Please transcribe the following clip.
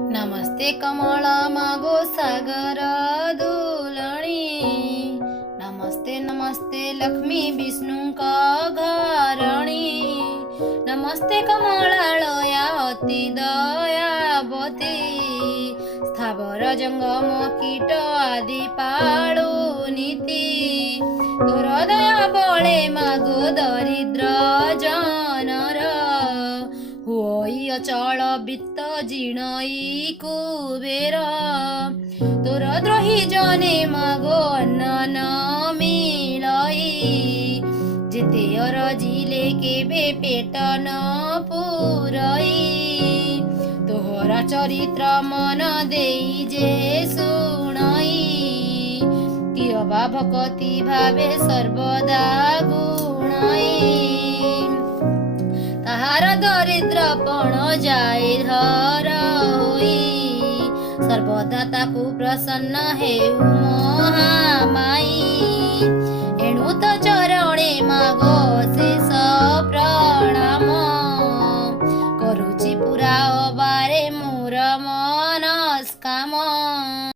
नमस्ते कमला मागो सागर दुलणी। नमस्ते नमस्ते लक्ष्मी विष्णु का घरणी। नमस्ते कमलालया अति दयावती। स्थावर जंगम कीट आदि पाळु नीति। तोर दया बळे मागो दरिद्र जनर। हुई अचल वित्त जिणई कुबेर। तोर द्रोही जने मागो अन्न न मिलई। जेते अरजिले केबे पेट न पुरई। तोहरा चरित्र मन देई जे सुनई। तियबा भक्ति भावे सर्वदा गुणई। ताहार दरिद्रपण जाए धर होई। सर्वदा ताकु प्रसन्न हेउ महामाई। एणु तो चरणे मागो शेष प्रणाम। करुची पुरा अबारे मोर